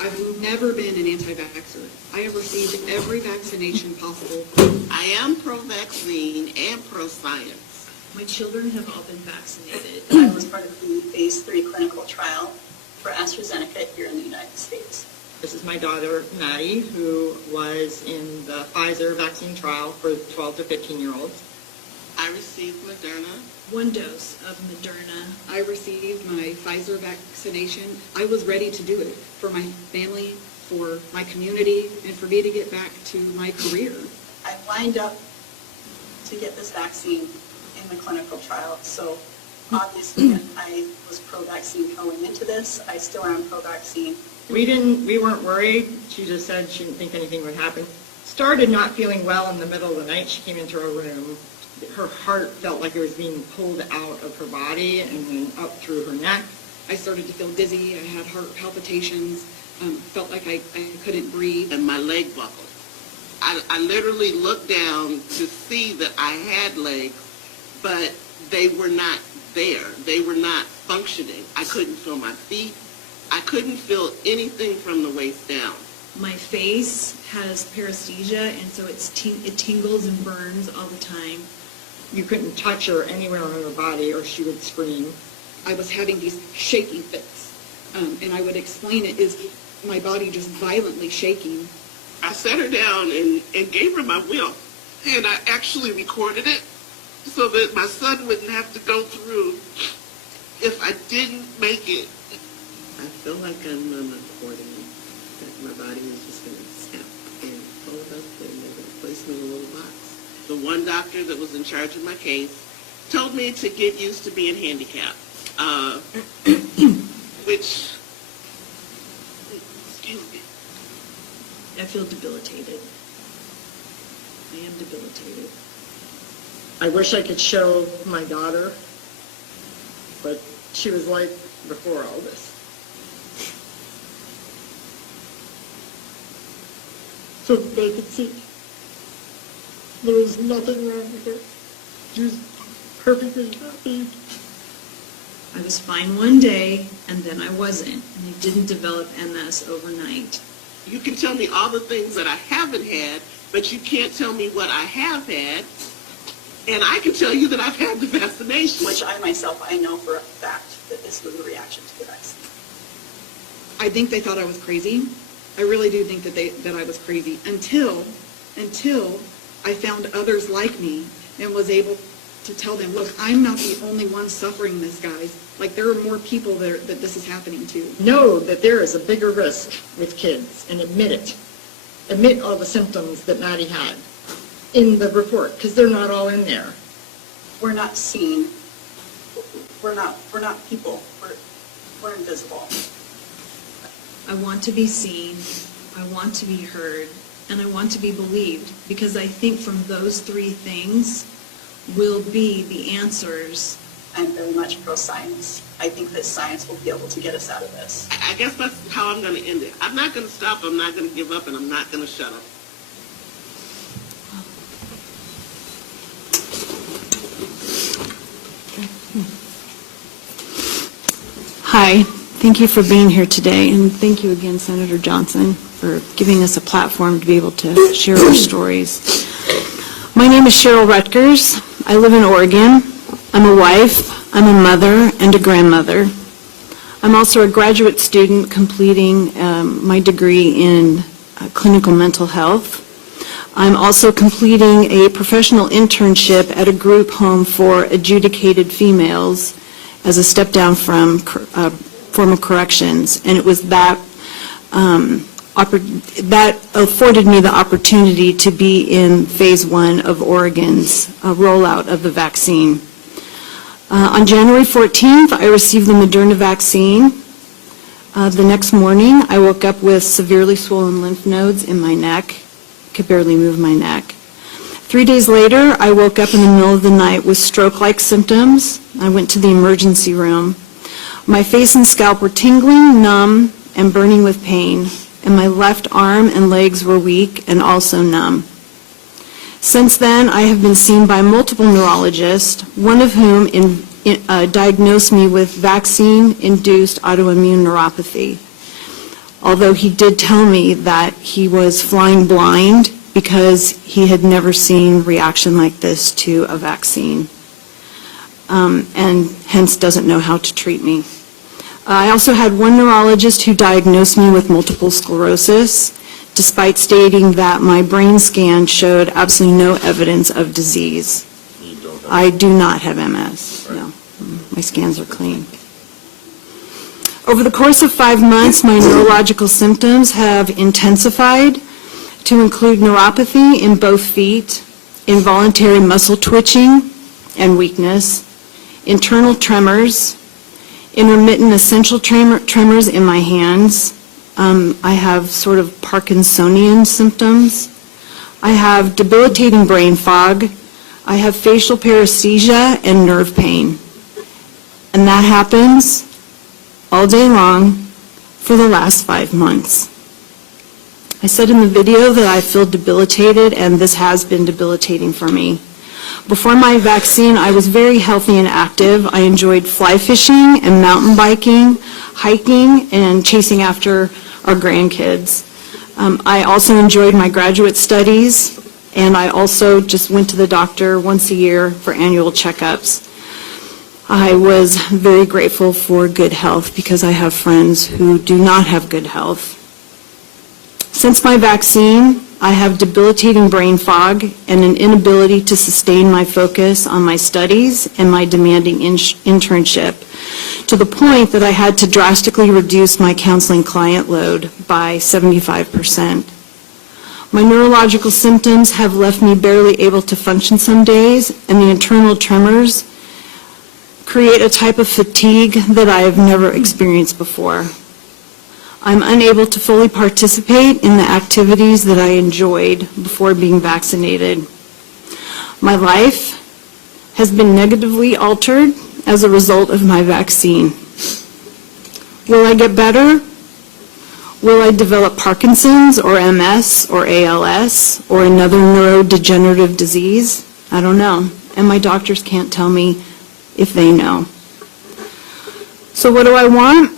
I've never been an anti-vaxxer. I have received every vaccination possible. I am pro-vaccine and pro-science. My children have all been vaccinated. I was part of the phase 3 clinical trial for AstraZeneca here in the United States. This is my daughter, Maddie, who was in the Pfizer vaccine trial for 12 to 15-year-olds. I received Moderna. 1 dose of Moderna. I received my Pfizer vaccination. I was ready to do it for my family, for my community, and for me to get back to my career. I lined up to get this vaccine in the clinical trial, so obviously I was pro-vaccine going into this. I still am pro-vaccine. We weren't worried. She just said she didn't think anything would happen. Started not feeling well in the middle of the night. She came into her room. Her heart felt like it was being pulled out of her body and then up through her neck. I started to feel dizzy. I had heart palpitations. Felt like I couldn't breathe. And my leg buckled. I literally looked down to see that I had legs, but they were not there. They were not functioning. I couldn't feel my feet. I couldn't feel anything from the waist down. My face has paresthesia, and so it tingles and burns all the time. You couldn't touch her anywhere on her body or she would scream. I was having these shaking fits, and I would explain it as my body just violently shaking. I sat her down and gave her my will, and I actually recorded it so that my son wouldn't have to go through if I didn't make it. I feel like I'm on a recording, that my body is just going to snap and fold up and they're going to place me in a little box. The one doctor that was in charge of my case told me to get used to being handicapped, which, excuse me. I feel debilitated. I am debilitated. I wish I could show my daughter, but she was like before all this. So they could see there was nothing wrong with her. She was perfectly happy. I was fine one day, and then I wasn't, and I didn't develop MS overnight. You can tell me all the things that I haven't had, but you can't tell me what I have had. And I can tell you that I've had the vaccination. Which I myself, I know for a fact that this was a reaction to the vaccine. I think they thought I was crazy. I really do think that I was crazy until I found others like me and was able to tell them, look, I'm not the only one suffering this, guys. Like, there are more people that this is happening to. Know that there is a bigger risk with kids and admit it. Admit all the symptoms that Maddie had in the report, because they're not all in there. We're not seen. We're not people. We're invisible. I want to be seen, I want to be heard, and I want to be believed, because I think from those 3 things will be the answers. I'm very much pro-science. I think that science will be able to get us out of this. I guess that's how I'm going to end it. I'm not going to stop, I'm not going to give up, and I'm not going to shut up. Hi, thank you for being here today, and thank you again, Senator Johnson, for giving us a platform to be able to share our stories. My name is Cheryl Rutgers. I live in Oregon. I'm a wife, I'm a mother, and a grandmother. I'm also a graduate student completing my degree in clinical mental health. I'm also completing a professional internship at a group home for adjudicated females as a step down from formal corrections, and it was that that afforded me the opportunity to be in phase 1 of Oregon's rollout of the vaccine. On January 14th, I received the Moderna vaccine. The next morning, I woke up with severely swollen lymph nodes in my neck. Could barely move my neck. 3 days later, I woke up in the middle of the night with stroke-like symptoms. I went to the emergency room. My face and scalp were tingling, numb, and burning with pain, and my left arm and legs were weak and also numb. Since then, I have been seen by multiple neurologists, one of whom diagnosed me with vaccine-induced autoimmune neuropathy. although he did tell me that he was flying blind because he had never seen reaction like this to a vaccine, and hence doesn't know how to treat me. I also had one neurologist who diagnosed me with multiple sclerosis, despite stating that my brain scan showed absolutely no evidence of disease. I do not have MS, no. My scans are clean. Over the course of 5 months, my neurological symptoms have intensified to include neuropathy in both feet, involuntary muscle twitching and weakness, internal tremors, intermittent essential tremors in my hands. I have sort of Parkinsonian symptoms. I have debilitating brain fog. I have facial paresthesia and nerve pain. And that happens all day long for the last 5 months. I said in the video that I feel debilitated, and this has been debilitating for me. Before my vaccine, I was very healthy and active. I enjoyed fly fishing and mountain biking, hiking, and chasing after our grandkids. I also enjoyed my graduate studies, and I also just went to the doctor once a year for annual checkups. I was very grateful for good health because I have friends who do not have good health. Since my vaccine, I have debilitating brain fog and an inability to sustain my focus on my studies and my demanding internship, to the point that I had to drastically reduce my counseling client load by 75%. My neurological symptoms have left me barely able to function some days, and the internal tremors create a type of fatigue that I have never experienced before. I'm unable to fully participate in the activities that I enjoyed before being vaccinated. My life has been negatively altered as a result of my vaccine. Will I get better? Will I develop Parkinson's or MS or ALS or another neurodegenerative disease? I don't know, and my doctors can't tell me if they know. So what do I want?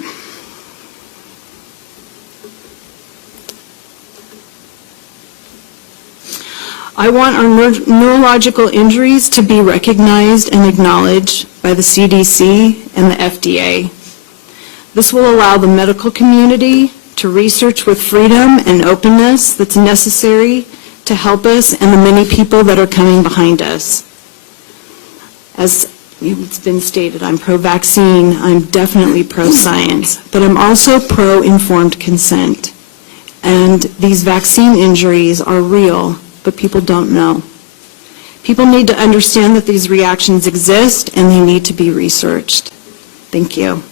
I want our neurological injuries to be recognized and acknowledged by the CDC and the FDA. This will allow the medical community to research with freedom and openness that's necessary to help us and the many people that are coming behind us. As it's been stated, I'm pro-vaccine, I'm definitely pro-science, but I'm also pro-informed consent. And these vaccine injuries are real, but people don't know. People need to understand that these reactions exist and they need to be researched. Thank you.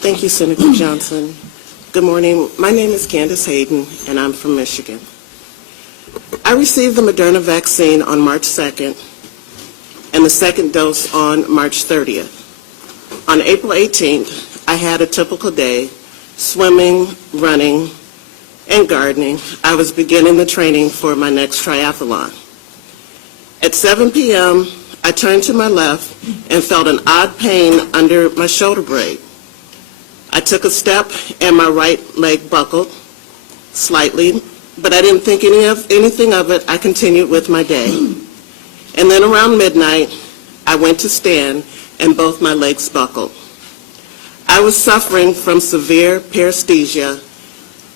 Thank you, Senator Johnson. Good morning. My name is Candace Hayden, and I'm from Michigan. I received the Moderna vaccine on March 2nd and the second dose on March 30th. On April 18th, I had a typical day, swimming, running, and gardening. I was beginning the training for my next triathlon. At 7 p.m., I turned to my left and felt an odd pain under my shoulder blade. I took a step and my right leg buckled slightly, but I didn't think anything of it. I continued with my day. And then around midnight, I went to stand and both my legs buckled. I was suffering from severe paresthesia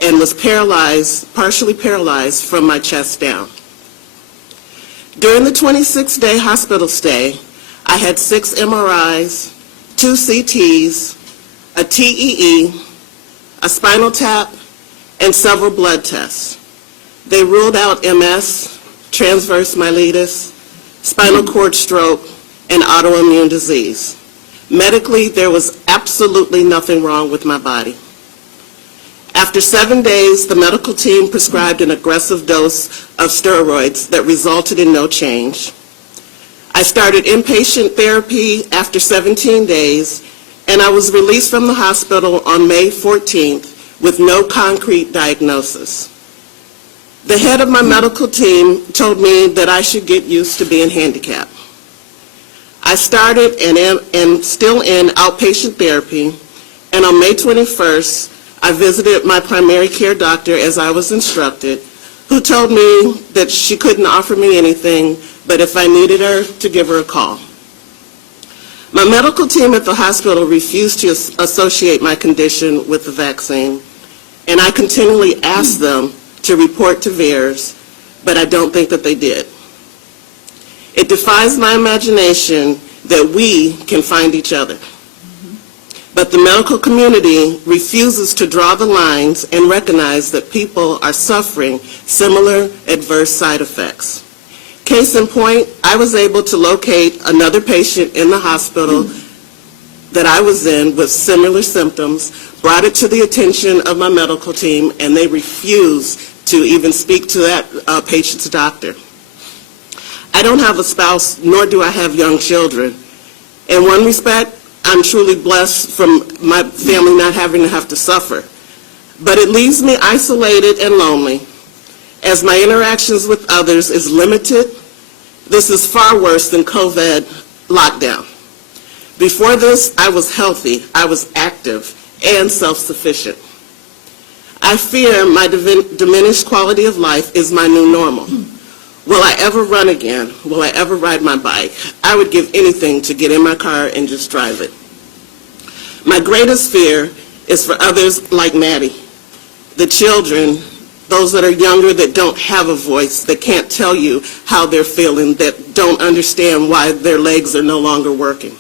and was partially paralyzed from my chest down. During the 26-day hospital stay, I had 6 MRIs, 2 CTs, a TEE, a spinal tap, and several blood tests. They ruled out MS, transverse myelitis, spinal cord stroke, and autoimmune disease. Medically, there was absolutely nothing wrong with my body. After 7 days, the medical team prescribed an aggressive dose of steroids that resulted in no change. I started inpatient therapy after 17 days, and I was released from the hospital on May 14th with no concrete diagnosis. The head of my medical team told me that I should get used to being handicapped. I started and am still in outpatient therapy, and on May 21st, I visited my primary care doctor as I was instructed, who told me that she couldn't offer me anything, but if I needed her, to give her a call. My medical team at the hospital refused to associate my condition with the vaccine, and I continually asked them to report to VAERS, but I don't think that they did. It defies my imagination that we can find each other. But the medical community refuses to draw the lines and recognize that people are suffering similar adverse side effects. Case in point, I was able to locate another patient in the hospital that I was in with similar symptoms, brought it to the attention of my medical team, and they refused to even speak to that patient's doctor. I don't have a spouse, nor do I have young children. In one respect, I'm truly blessed from my family not having to have to suffer. But it leaves me isolated and lonely, as my interactions with others is limited. This is far worse than COVID lockdown. Before this, I was healthy, I was active, and self-sufficient. I fear my diminished quality of life is my new normal. Will I ever run again? Will I ever ride my bike? I would give anything to get in my car and just drive it. My greatest fear is for others like Maddie, the children, those that are younger that don't have a voice, that can't tell you how they're feeling, that don't understand why their legs are no longer working.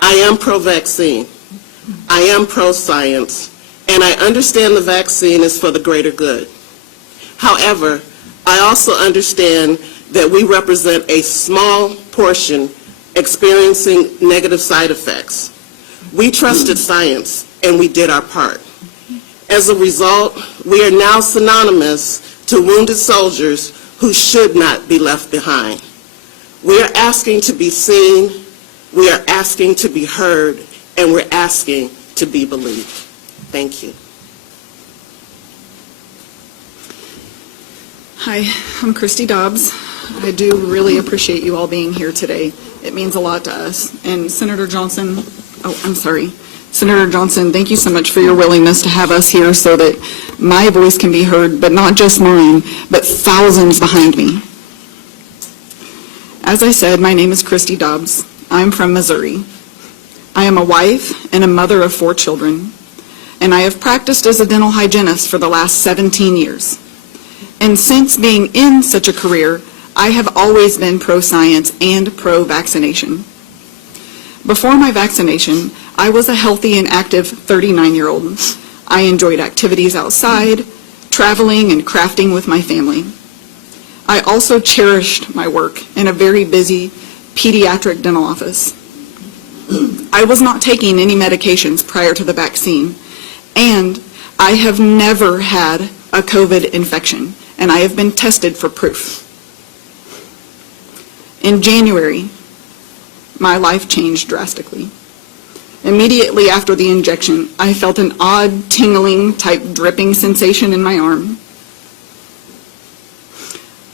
I am pro-vaccine. I am pro-science, and I understand the vaccine is for the greater good. However, I also understand that we represent a small portion experiencing negative side effects. We trusted science, and we did our part. As a result, we are now synonymous to wounded soldiers who should not be left behind. We are asking to be seen, we are asking to be heard, and we're asking to be believed. Thank you. Hi, I'm Christy Dobbs. I do really appreciate you all being here today. It means a lot to us. And Senator Johnson, Senator Johnson, thank you so much for your willingness to have us here so that my voice can be heard, but not just mine, but thousands behind me. As I said, my name is Christy Dobbs. I'm from Missouri. I am a wife and a mother of 4 children, and I have practiced as a dental hygienist for the last 17 years. And since being in such a career, I have always been pro-science and pro-vaccination. Before my vaccination, I was a healthy and active 39-year-old. I enjoyed activities outside, traveling and crafting with my family. I also cherished my work in a very busy pediatric dental office. I was not taking any medications prior to the vaccine, and I have never had a COVID infection, and I have been tested for proof. In January, my life changed drastically. Immediately after the injection, I felt an odd tingling type dripping sensation in my arm.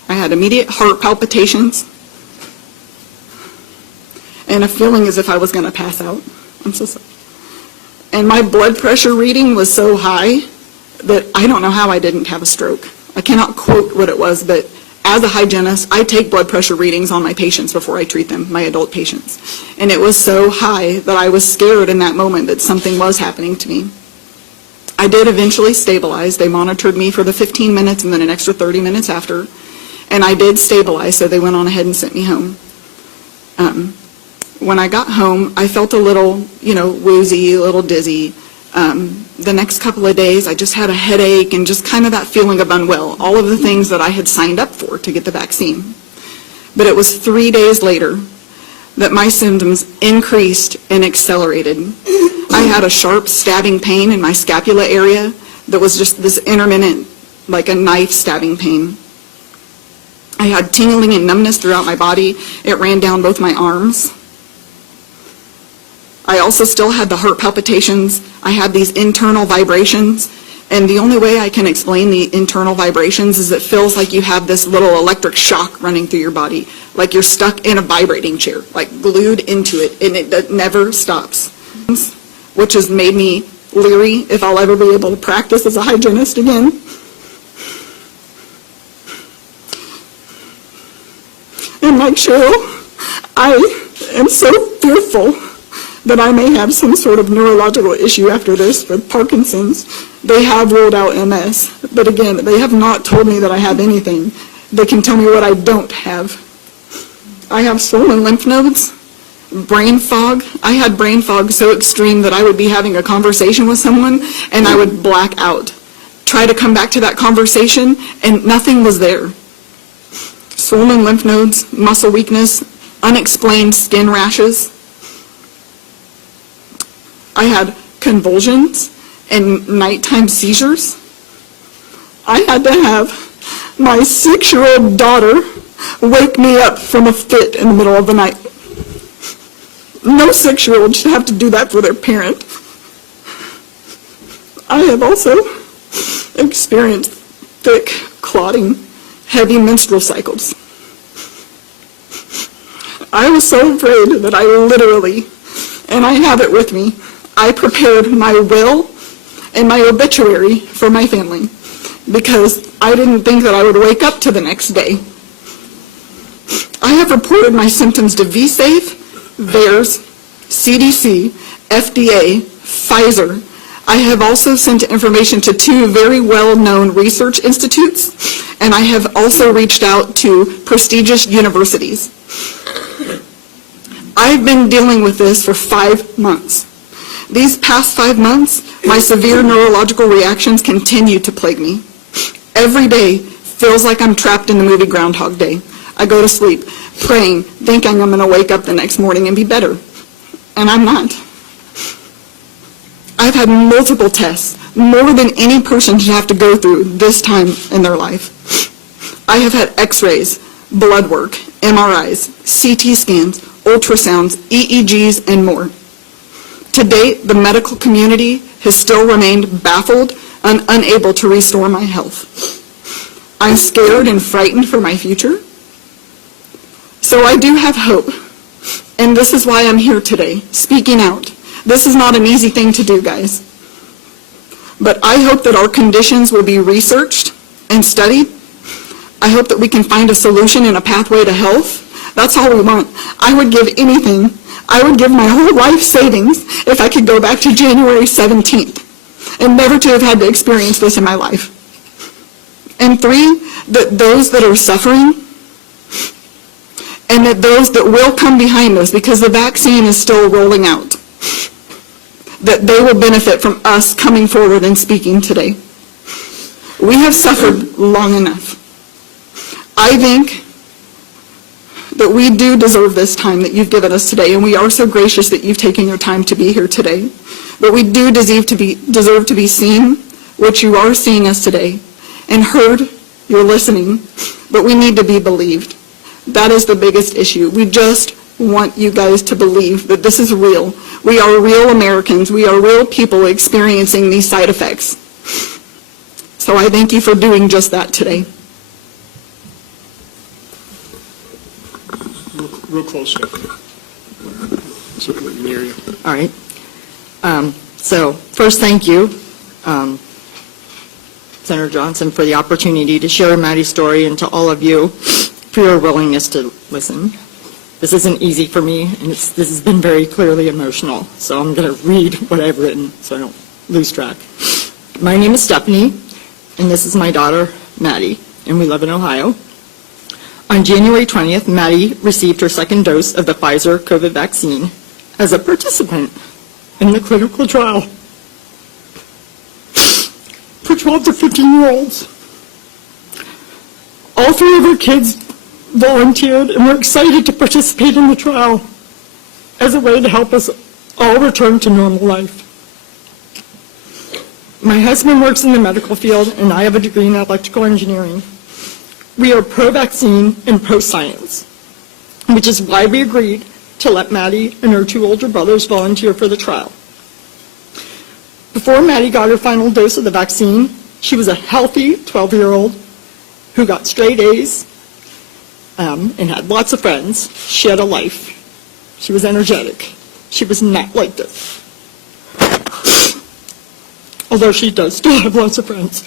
I had immediate heart palpitations and a feeling as if I was going to pass out. I'm so sorry. And my blood pressure reading was so high that I don't know how I didn't have a stroke. I cannot quote what it was, but as a hygienist, I take blood pressure readings on my patients before I treat them, my adult patients. And it was so high that I was scared in that moment that something was happening to me. I did eventually stabilize. They monitored me for the 15 minutes and then an extra 30 minutes after. And I did stabilize, so they went on ahead and sent me home. When I got home, I felt a little, woozy, a little dizzy. The next couple of days, I just had a headache and just kind of that feeling of unwell, all of the things that I had signed up for to get the vaccine. But it was 3 days later that my symptoms increased and accelerated. I had a sharp stabbing pain in my scapula area that was just this intermittent, like a knife stabbing pain. I had tingling and numbness throughout my body. It ran down both my arms. I also still had the heart palpitations. I had these internal vibrations, And the only way I can explain the internal vibrations is it feels like you have this little electric shock running through your body, like you're stuck in a vibrating chair, like glued into it, and it never stops, which has made me leery if I'll ever be able to practice as a hygienist again. And like Cheryl, I am so fearful that I may have some sort of neurological issue after this with Parkinson's. They have ruled out MS, but again, they have not told me that I have anything. They can tell me what I don't have. I have swollen lymph nodes, brain fog. I had brain fog so extreme that I would be having a conversation with someone and I would black out. Try to come back to that conversation and nothing was there. Swollen lymph nodes, muscle weakness, unexplained skin rashes. I had convulsions and nighttime seizures. I had to have my 6-year-old daughter wake me up from a fit in the middle of the night. No 6-year-old should have to do that for their parent. I have also experienced thick, clotting, heavy menstrual cycles. I was so afraid that I literally, and I have it with me, I prepared my will and my obituary for my family because I didn't think that I would wake up to the next day. I have reported my symptoms to VSafe, VAERS, CDC, FDA, Pfizer. I have also sent information to 2 very well-known research institutes, and I have also reached out to prestigious universities. I've been dealing with this for 5 months. These past 5 months, my severe neurological reactions continue to plague me. Every day feels like I'm trapped in the movie Groundhog Day. I go to sleep, praying, thinking I'm going to wake up the next morning and be better. And I'm not. I've had multiple tests, more than any person should have to go through this time in their life. I have had x-rays, blood work, MRIs, CT scans, ultrasounds, EEGs, and more. To date, the medical community has still remained baffled and unable to restore my health. I'm scared and frightened for my future. So I do have hope, and this is why I'm here today, speaking out. This is not an easy thing to do, guys. But I hope that our conditions will be researched and studied. I hope that we can find a solution and a pathway to health. That's all we want. I would give anything. I would give my whole life savings if I could go back to January 17th and never to have had to experience this in my life. And 3, that those that are suffering and that those that will come behind us, because the vaccine is still rolling out, that they will benefit from us coming forward and speaking today. We have suffered long enough. I think that we do deserve this time that you've given us today, and we are so gracious that you've taken your time to be here today. But we do deserve to be seen, which you are seeing us today, and heard, you're listening, but we need to be believed. That is the biggest issue. We just want you guys to believe that this is real. We are real Americans. We are real people experiencing these side effects. So I thank you for doing just that today. Real close, Stephanie. So we can hear you. All right. So first, thank you, Senator Johnson, for the opportunity to share Maddie's story, and to all of you for your willingness to listen. This isn't easy for me, and this has been very clearly emotional, so I'm going to read what I've written so I don't lose track. My name is Stephanie, and this is my daughter, Maddie, and we live in Ohio. On January 20th, Maddie received her second dose of the Pfizer COVID vaccine as a participant in the clinical trial for 12 to 15-year-olds. All 3 of her kids volunteered and were excited to participate in the trial as a way to help us all return to normal life. My husband works in the medical field, and I have a degree in electrical engineering. We are pro-vaccine and pro-science, which is why we agreed to let Maddie and her 2 older brothers volunteer for the trial. Before Maddie got her final dose of the vaccine, she was a healthy 12-year-old who got straight A's and had lots of friends. She had a life. She was energetic. She was not like this. Although she does still have lots of friends.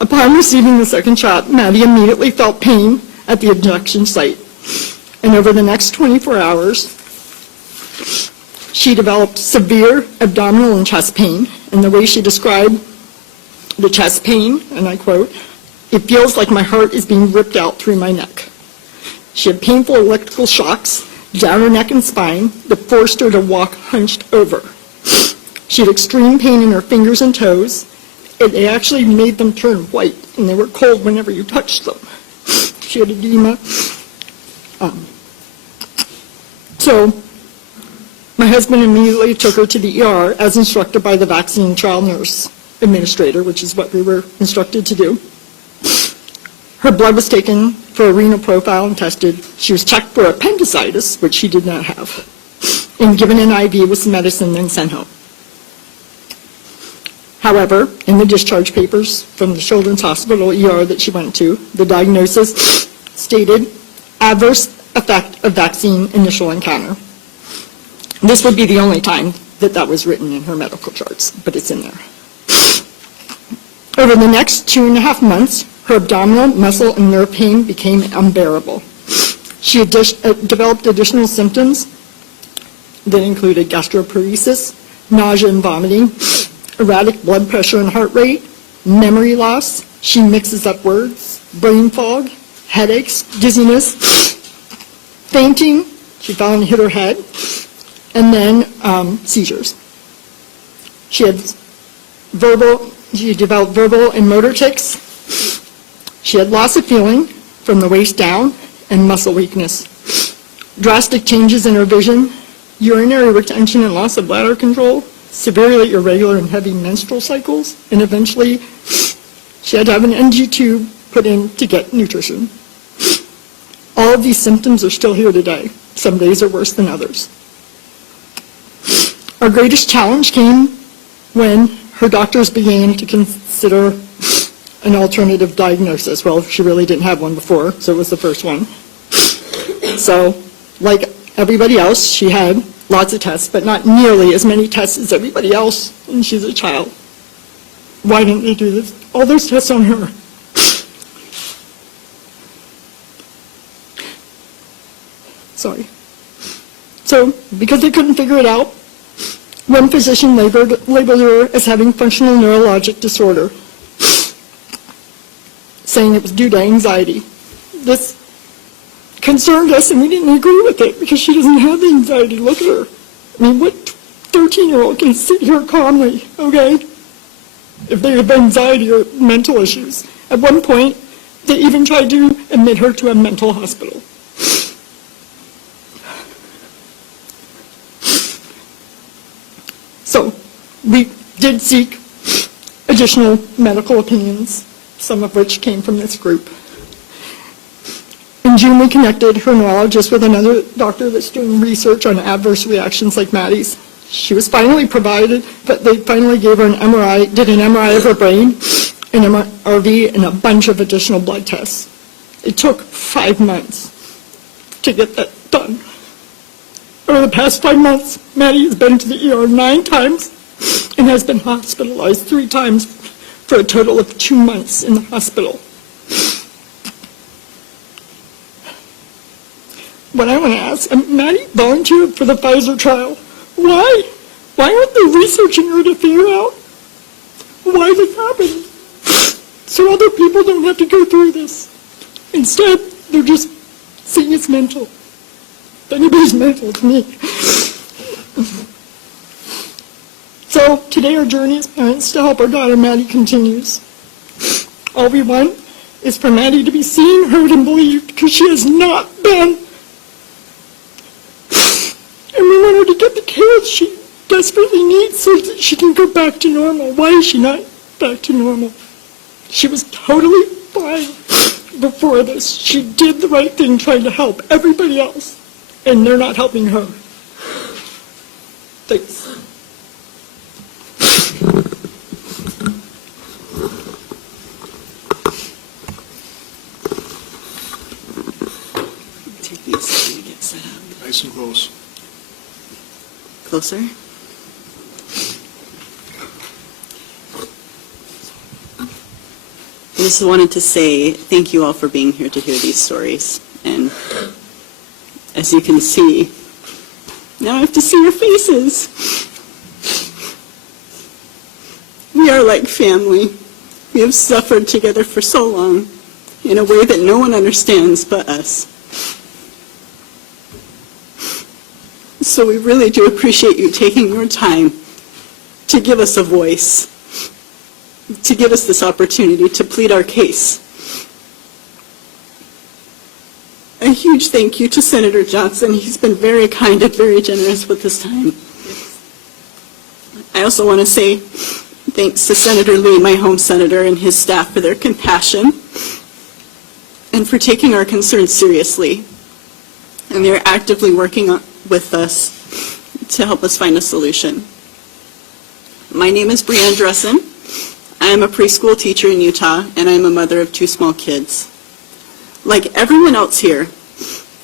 Upon receiving the second shot, Maddie immediately felt pain at the injection site. And over the next 24 hours, she developed severe abdominal and chest pain. And the way she described the chest pain, and I quote, "It feels like my heart is being ripped out through my neck." She had painful electrical shocks down her neck and spine that forced her to walk hunched over. She had extreme pain in her fingers and toes. It actually made them turn white, and they were cold whenever you touched them. She had edema. So my husband immediately took her to the ER as instructed by the vaccine trial nurse administrator, which is what we were instructed to do. Her blood was taken for a renal profile and tested. She was checked for appendicitis, which she did not have, and given an IV with some medicine and sent home. However, in the discharge papers from the Children's Hospital ER that she went to, the diagnosis stated adverse effect of vaccine initial encounter. This would be the only time that that was written in her medical charts, but it's in there. Over the next 2.5 months, her abdominal, muscle, and nerve pain became unbearable. She had developed additional symptoms that included gastroparesis, nausea and vomiting, erratic blood pressure and heart rate, memory loss. She mixes up words, brain fog, headaches, dizziness, fainting. She fell and hit her head, and then seizures. She developed verbal and motor tics. She had loss of feeling from the waist down and muscle weakness. Drastic changes in her vision, urinary retention and loss of bladder control, severely irregular and heavy menstrual cycles, and eventually she had to have an NG tube put in to get nutrition. All of these symptoms are still here today. Some days are worse than others. Our greatest challenge came when her doctors began to consider an alternative diagnosis. Well, she really didn't have one before, so it was the first one. So, like everybody else, she had lots of tests, but not nearly as many tests as everybody else, and she's a child. Why didn't they do this? All those tests on her. Sorry. So, because they couldn't figure it out, one physician labeled her as having functional neurologic disorder, saying it was due to anxiety. This concerned us, and we didn't agree with it because she doesn't have the anxiety. Look at her. I mean, what 13-year-old can sit here calmly, okay, if they have anxiety or mental issues? At one point, they even tried to admit her to a mental hospital. So we did seek additional medical opinions, some of which came from this group. In June, we connected her neurologist with another doctor that's doing research on adverse reactions like Maddie's. She was finally provided, but they finally gave her an MRI, did an MRI of her brain, an MRV, and a bunch of additional blood tests. It took 5 months to get that done. Over the past 5 months, Maddie has been to the ER 9 times and has been hospitalized 3 times for a total of 2 months in the hospital. What I want to ask, Maddie volunteered for the Pfizer trial. Why? Why aren't they researching her to figure out why this happened? So other people don't have to go through this. Instead, they're just saying it's mental. If anybody's mental, it's me. So today our journey as parents to help our daughter Maddie continues. All we want is for Maddie to be seen, heard, and believed, because she has not been. And we want her to get the care she desperately needs so that she can go back to normal. Why is she not back to normal? She was totally fine before this. She did the right thing trying to help everybody else, and they're not helping her. Thanks. Nice and close. Closer. I just wanted to say thank you all for being here to hear these stories. And as you can see, now I have to see your faces. We are like family. We have suffered together for so long in a way that no one understands but us. So we really do appreciate you taking your time to give us a voice, to give us this opportunity to plead our case. A huge thank you to Senator Johnson. He's been very kind and very generous with his time. I also want to say thanks to Senator Lee, my home senator, and his staff for their compassion and for taking our concerns seriously. And they're actively working with us to help us find a solution. My name is Brianne Dressen. I am a preschool teacher in Utah, and I am a mother of 2 small kids. Like everyone else here,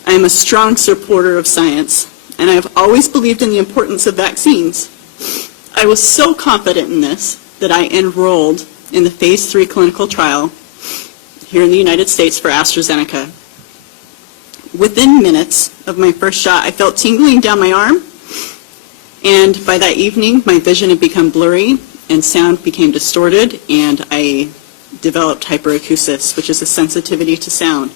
I am a strong supporter of science, and I have always believed in the importance of vaccines. I was so confident in this that I enrolled in the phase 3 clinical trial here in the United States for AstraZeneca. Within minutes of my first shot, I felt tingling down my arm, and by that evening, my vision had become blurry, and sound became distorted, and I developed hyperacusis, which is a sensitivity to sound.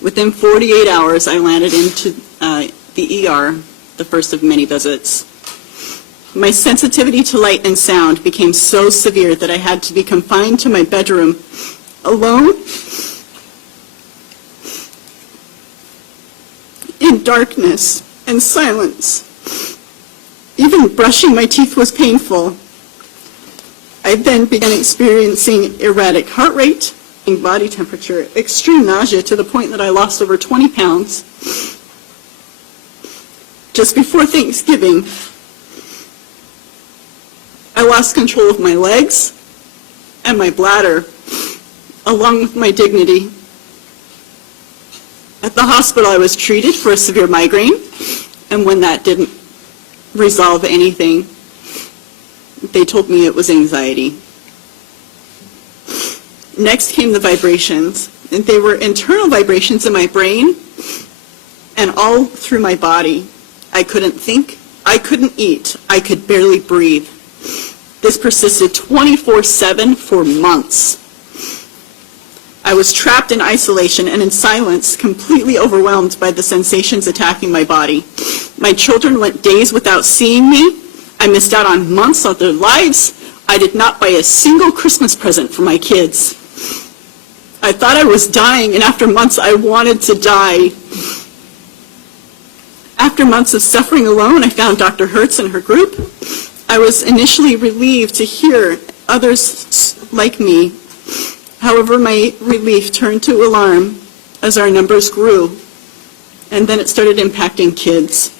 Within 48 hours, I landed into the ER, the first of many visits. My sensitivity to light and sound became so severe that I had to be confined to my bedroom alone in darkness and silence. Even brushing my teeth was painful. I then began experiencing erratic heart rate, body temperature, extreme nausea to the point that I lost over 20 pounds. Just before Thanksgiving, I lost control of my legs and my bladder, along with my dignity. At the hospital, I was treated for a severe migraine, and when that didn't resolve anything, they told me it was anxiety. Next came the vibrations, and they were internal vibrations in my brain and all through my body. I couldn't think, I couldn't eat, I could barely breathe. This persisted 24/7 for months. I was trapped in isolation and in silence, completely overwhelmed by the sensations attacking my body. My children went days without seeing me. I missed out on months of their lives. I did not buy a single Christmas present for my kids. I thought I was dying, and after months I wanted to die. After months of suffering alone, I found Dr. Hertz and her group. I was initially relieved to hear others like me. However, my relief turned to alarm as our numbers grew, and then it started impacting kids.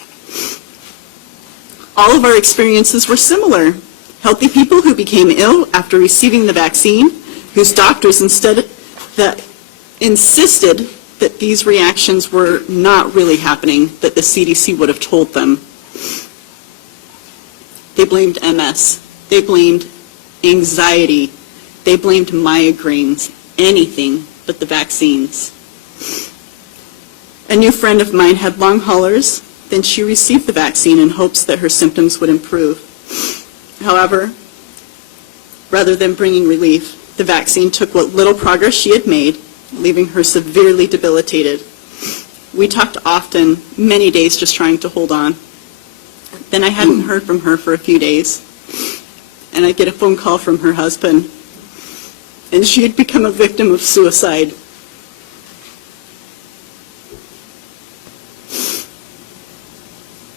All of our experiences were similar. Healthy people who became ill after receiving the vaccine, whose doctors insisted that these reactions were not really happening, that the CDC would have told them. They blamed MS. They blamed anxiety. They blamed migraines, anything but the vaccines. A new friend of mine had long haulers. Then she received the vaccine in hopes that her symptoms would improve. However, rather than bringing relief, the vaccine took what little progress she had made, leaving her severely debilitated. We talked often, many days just trying to hold on. Then I hadn't heard from her for a few days, and I get a phone call from her husband, and she had become a victim of suicide.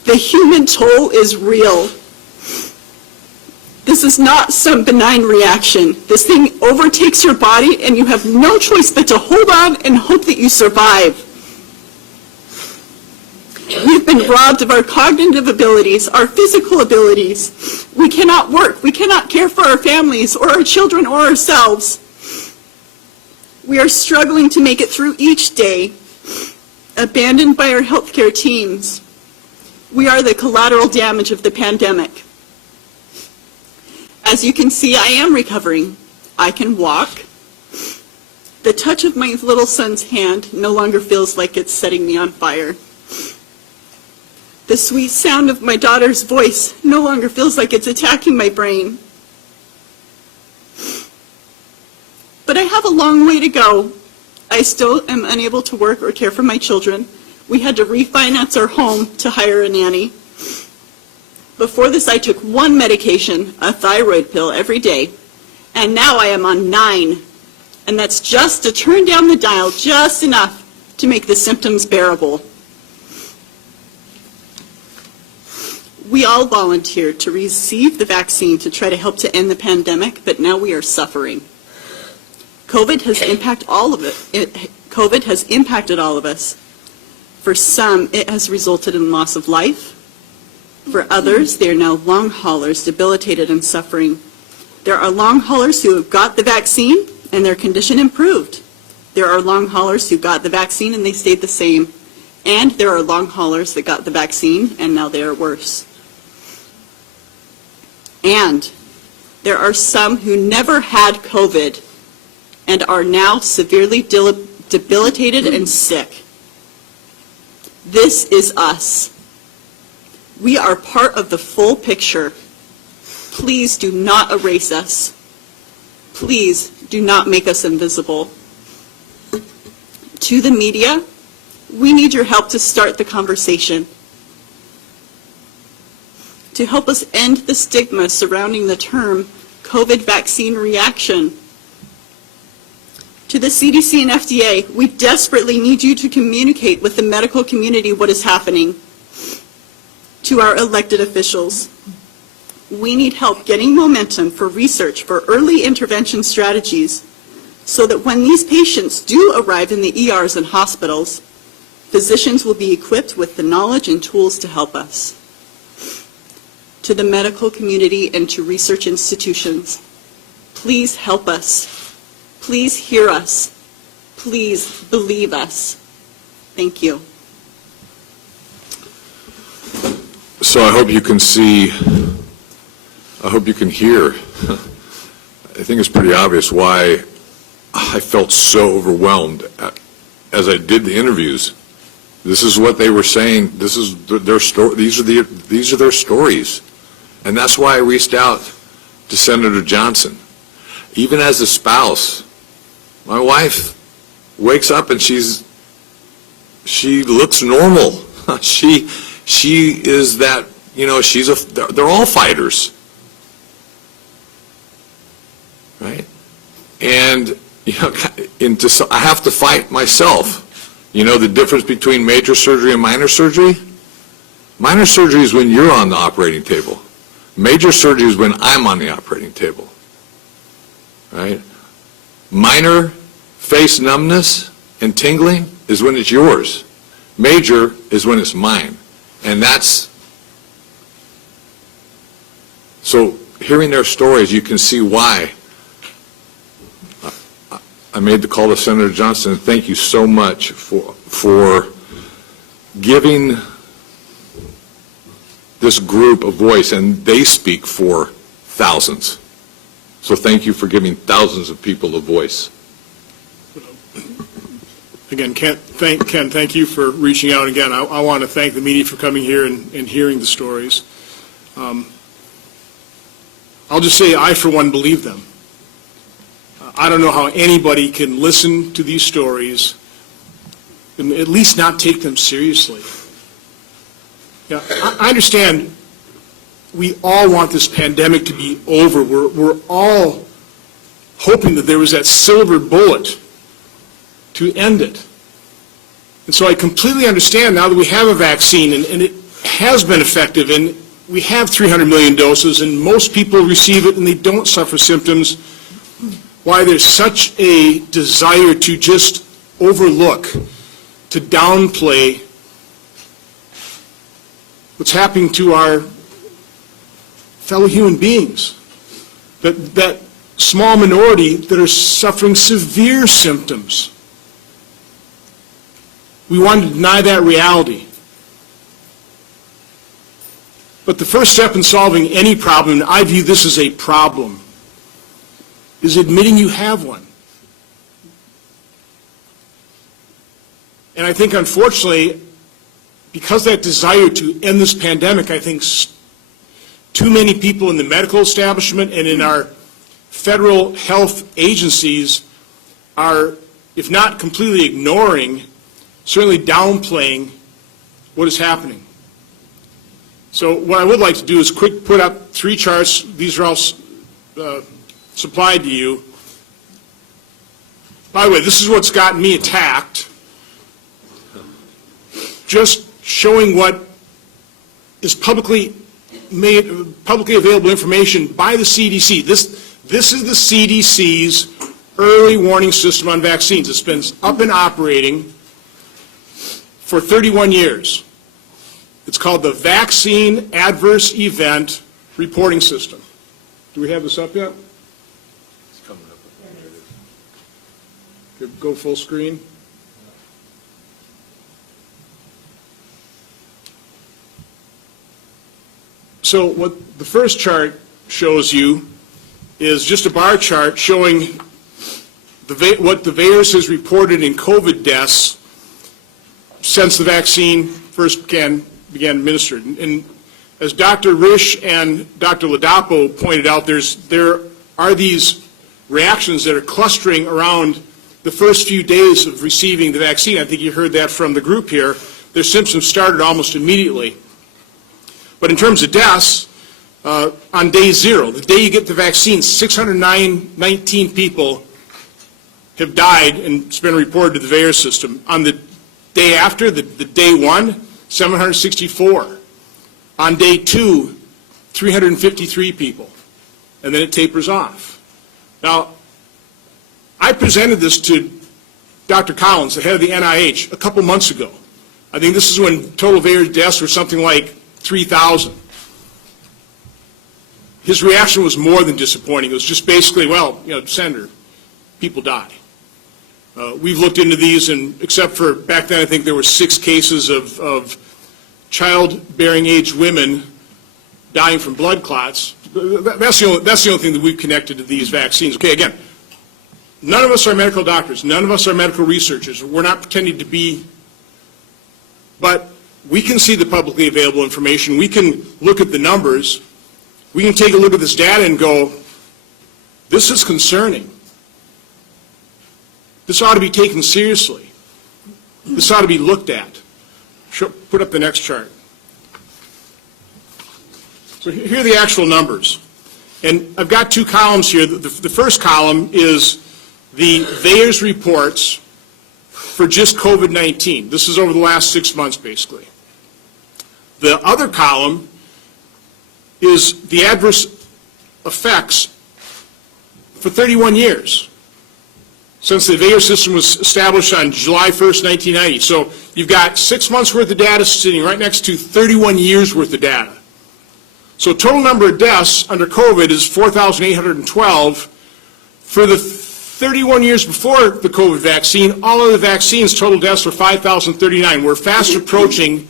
The human toll is real. This is not some benign reaction. This thing overtakes your body, and you have no choice but to hold on and hope that you survive. We've been robbed of our cognitive abilities, our physical abilities. We cannot work. We cannot care for our families or our children or ourselves. We are struggling to make it through each day, abandoned by our healthcare teams, We are the collateral damage of the pandemic. As you can see, I am recovering. I can walk. The touch of my little son's hand no longer feels like it's setting me on fire. The sweet sound of my daughter's voice no longer feels like it's attacking my brain. But I have a long way to go. I still am unable to work or care for my children. We had to refinance our home to hire a nanny. Before this, I took one medication, a thyroid pill, every day, and now I am on 9. And that's just to turn down the dial just enough to make the symptoms bearable. We all volunteered to receive the vaccine to try to help to end the pandemic, but now we are suffering. COVID has impacted all of it. COVID has impacted all of us. For some, it has resulted in loss of life. For others, they are now long haulers, debilitated and suffering. There are long haulers who have got the vaccine and their condition improved. There are long haulers who got the vaccine and they stayed the same. And there are long haulers that got the vaccine and now they are worse. And there are some who never had COVID and are now severely debilitated and sick. This is us. We are part of the full picture. Please do not erase us. Please do not make us invisible. To the media, we need your help to start the conversation, to help us end the stigma surrounding the term COVID vaccine reaction. To the CDC and FDA, we desperately need you to communicate with the medical community what is happening. To our elected officials, we need help getting momentum for research for early intervention strategies so that when these patients do arrive in the ERs and hospitals, physicians will be equipped with the knowledge and tools to help us. To the medical community and to research institutions, please help us. Please hear us. Please believe us. Thank you. So I hope you can see, I hope you can hear. I think it's pretty obvious why I felt so overwhelmed as I did the interviews. This is what they were saying. This is their story. These are their stories, and that's why I reached out to Senator Johnson. Even as a spouse, my wife wakes up and she looks normal. She is that, you know, they're all fighters, right? And you know, I have to fight myself. You know the difference between major surgery and minor surgery? Minor surgery is when you're on the operating table. Major surgery is when I'm on the operating table, right? Minor face numbness and tingling is when it's yours. Major is when it's mine. And that's, so hearing their stories, you can see why I made the call to Senator Johnson. Thank you so much for giving this group a voice, and they speak for thousands. So thank you for giving thousands of people a voice. Again, Ken, thank you for reaching out again. I want to thank the media for coming here and hearing the stories. I'll just say I, for one, believe them. I don't know how anybody can listen to these stories and at least not take them seriously. Yeah, I understand we all want this pandemic to be over. We're all hoping that there was that silver bullet to end it. And so I completely understand now that we have a vaccine and it has been effective and we have 300 million doses and most people receive it and they don't suffer symptoms, why there's such a desire to just overlook, to downplay what's happening to our fellow human beings. That small minority that are suffering severe symptoms. We want to deny that reality. But the first step in solving any problem, and I view this as a problem, is admitting you have one. And I think, unfortunately, because that desire to end this pandemic, I think too many people in the medical establishment and in our federal health agencies are, if not completely ignoring, certainly downplaying what is happening. So what I would like to do is put up 3 charts. These are all supplied to you. By the way, this is what's gotten me attacked. Just showing what is publicly available information by the CDC. This is the CDC's early warning system on vaccines. It's been up and operating for 31 years. It's called the Vaccine Adverse Event Reporting System. Do we have this up yet? It's coming up. Go full screen. So what the first chart shows you is just a bar chart showing what the VAERS has reported in COVID deaths since the vaccine first began administered. And as Dr. Risch and Dr. Ladapo pointed out, there are these reactions that are clustering around the first few days of receiving the vaccine. I think you heard that from the group here. Their symptoms started almost immediately. But in terms of deaths, on day 0, the day you get the vaccine, 619 people have died, and it's been reported to the VAERS system. On the day after, the day 1, 764. On day 2, 353 people. And then it tapers off. Now, I presented this to Dr. Collins, the head of the NIH, a couple months ago. I think this is when total VAERS deaths were something like 3,000. His reaction was more than disappointing. It was just basically, well, Senator, people die. We've looked into these, and except for back then, I think there were 6 cases of childbearing age women dying from blood clots. That's the only thing that we've connected to these vaccines. Okay, again, none of us are medical doctors. None of us are medical researchers. We're not pretending to be, but we can see the publicly available information. We can look at the numbers. We can take a look at this data and go, this is concerning. This ought to be taken seriously. This ought to be looked at. Put up the next chart. So here are the actual numbers. And I've got 2 columns here. The first column is the VAERS reports for just COVID-19. This is over the last 6 months, basically. The other column is the adverse effects for 31 years, since the VAERS system was established on July 1st, 1990. So you've got 6 months worth of data sitting right next to 31 years worth of data. So total number of deaths under COVID is 4,812. For the 31 years before the COVID vaccine, all of the vaccines, total deaths were 5,039. We're fast approaching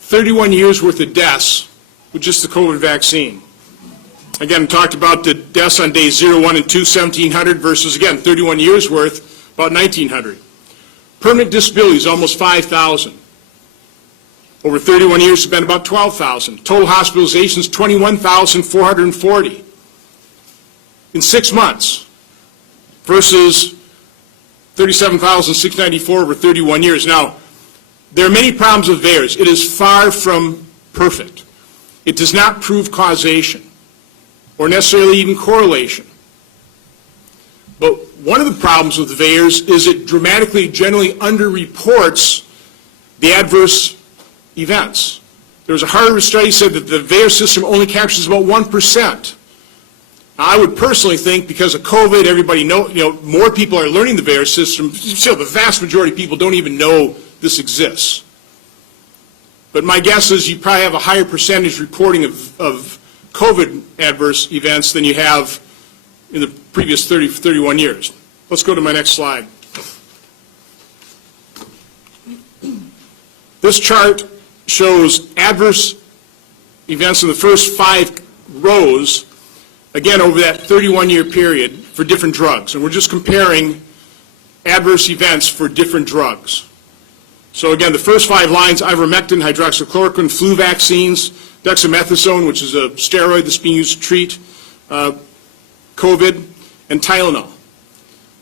31 years worth of deaths with just the COVID vaccine. Again, we talked about the deaths on days 0, 1, and 2, 1,700 versus, again, 31 years worth, about 1,900. Permanent disabilities, almost 5,000. Over 31 years, it's been about 12,000. Total hospitalizations, 21,440 in 6 months versus 37,694 over 31 years. Now, there are many problems with VAERS. It is far from perfect. It does not prove causation or necessarily even correlation. But one of the problems with VAERS is it dramatically, generally underreports the adverse events. There was a Harvard study that said that the VAERS system only captures about 1%. Now, I would personally think because of COVID, everybody more people are learning the VAERS system. Still, the vast majority of people don't even know this exists. But my guess is you probably have a higher percentage reporting of COVID adverse events than you have in the previous 31 years. Let's go to my next slide. This chart shows adverse events in the first 5 rows, again, over that 31-year period for different drugs. And we're just comparing adverse events for different drugs. So again, the first 5 lines, ivermectin, hydroxychloroquine, flu vaccines, dexamethasone, which is a steroid that's being used to treat COVID, and Tylenol.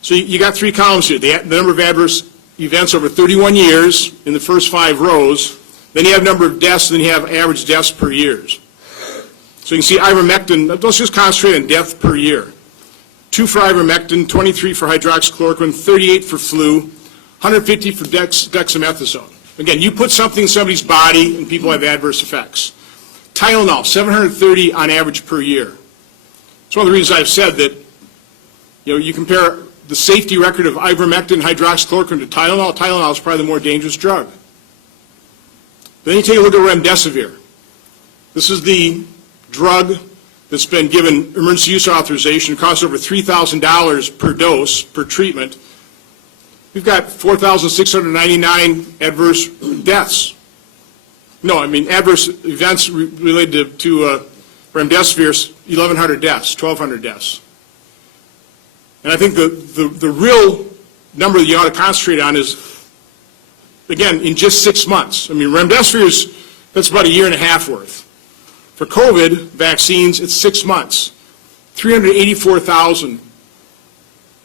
So you got 3 columns here, the number of adverse events over 31 years in the first 5 rows, then you have number of deaths, and then you have average deaths per year. So you can see ivermectin, let's just concentrate on death per year. 2 for ivermectin, 23 for hydroxychloroquine, 38 for flu, 150 for dexamethasone. Again, you put something in somebody's body and people have adverse effects. Tylenol, 730 on average per year. It's one of the reasons I've said that, you compare the safety record of ivermectin and hydroxychloroquine to Tylenol. Tylenol is probably the more dangerous drug. Then you take a look at remdesivir. This is the drug that's been given emergency use authorization. It costs over $3,000 per dose, per treatment. We've got 4,699 adverse deaths. No, I mean adverse events related to remdesivir, 1,100 deaths, 1,200 deaths. And I think the real number that you ought to concentrate on is, again, in just 6 months. I mean, remdesivir that's about 1.5 years worth. For COVID vaccines, it's 6 months. 384,000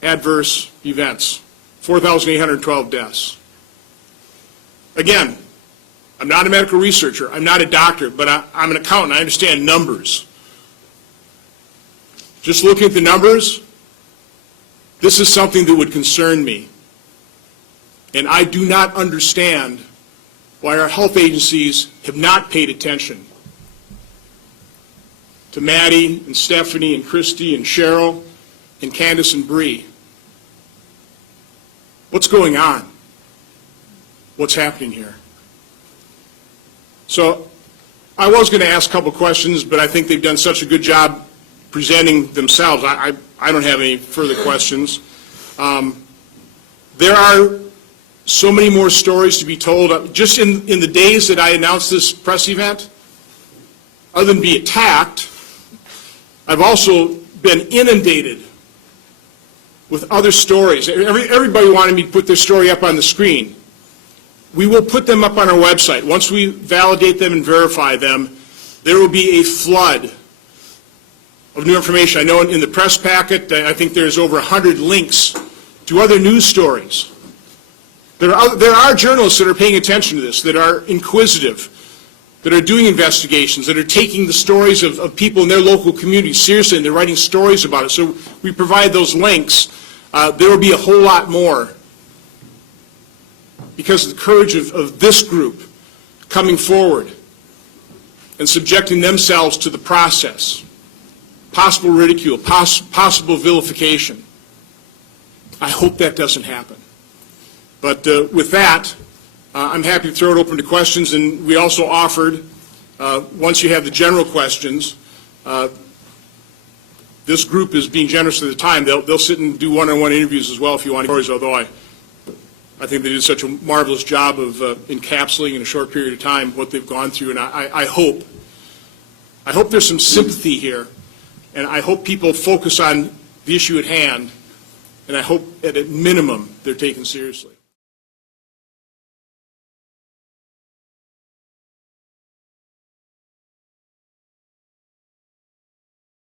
adverse events, 4,812 deaths. Again, I'm not a medical researcher, I'm not a doctor, but I'm an accountant, I understand numbers. Just looking at the numbers, this is something that would concern me. And I do not understand why our health agencies have not paid attention to Maddie and Stephanie and Christy and Cheryl and Candace and Bree. What's going on? What's happening here? So I was going to ask a couple questions, but I think they've done such a good job presenting themselves. I don't have any further questions. There are so many more stories to be told. Just in the days that I announced this press event, other than be attacked, I've also been inundated with other stories. Everybody wanted me to put their story up on the screen. We will put them up on our website. Once we validate them and verify them, there will be a flood of new information. I know in the press packet, I think there's over 100 links to other news stories. There are journalists that are paying attention to this, that are inquisitive, that are doing investigations, that are taking the stories of people in their local communities seriously, and they're writing stories about it. So we provide those links. There will be a whole lot more because of the courage of this group coming forward and subjecting themselves to the process. Possible ridicule, possible vilification. I hope that doesn't happen. But with that, I'm happy to throw it open to questions, and we also offered, once you have the general questions, this group is being generous with the time. They'll sit and do one-on-one interviews as well if you want to, although I think they did such a marvelous job of encapsulating in a short period of time what they've gone through, and I hope there's some sympathy here, and I hope people focus on the issue at hand, and I hope at a minimum they're taken seriously.